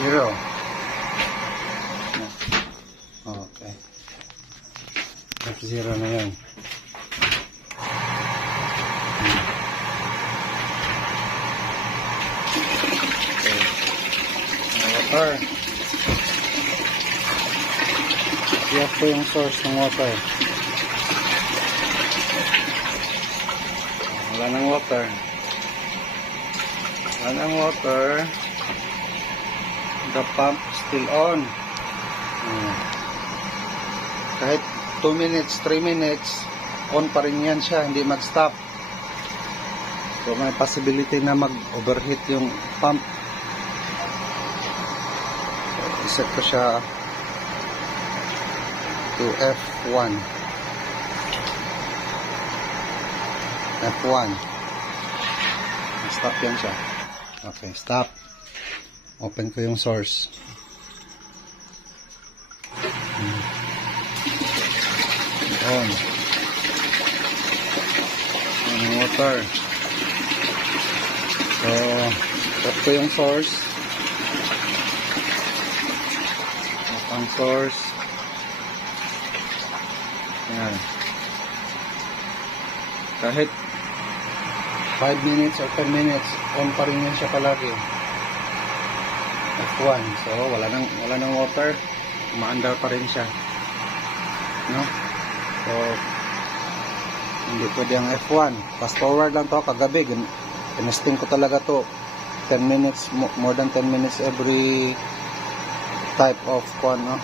Zero. Okay. F0 na yun. Water. I-off po yung source ng water. Wala ng water. Wala ng water. The pump still on. Kahit 2 minutes, 3 minutes, on pa rin yan siya, hindi mag-stop. So may possibility na mag-overheat yung pump. Iset ko siya to F1. F1. Stop yan siya. Okay, stop. Open ko yung source. On. On water. So, off ko yung source. Off ang source. Yan. Kahit 5 minutes or 10 minutes, on pa rin yan siya palagi. F1. So, wala nang water. Umaandar pa rin siya. No? So, hindi pwede ang F1. Fast forward lang to kagabi. Tinesting ko talaga to. 10 minutes, more than 10 minutes every type of no?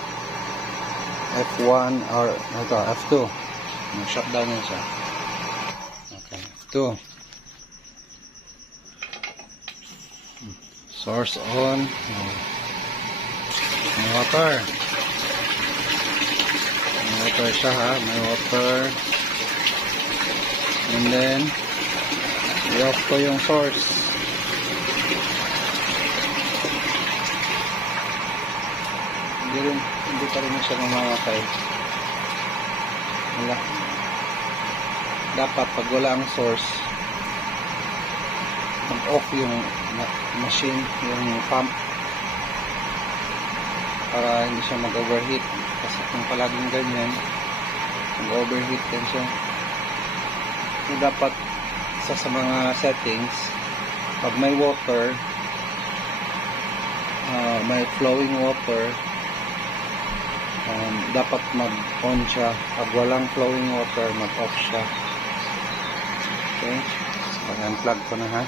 F1 or ito, F2. Shutdown yan siya. Okay, F2. Source on. May water. May water siya ha. May water. And then, i-off ko yung source. Hindi pa rin siya mamamatay. Wala. Dapat pag wala ang source, mag-off yung machine, yung pump, para hindi siya mag-overheat. Kasi kung palaging ganyan, mag-overheat din siya. So, dapat sa mga settings, pag may water, may flowing water, dapat mag-on siya. Pag walang flowing water, mag-off siya. Okay, so, unplug ko na ha.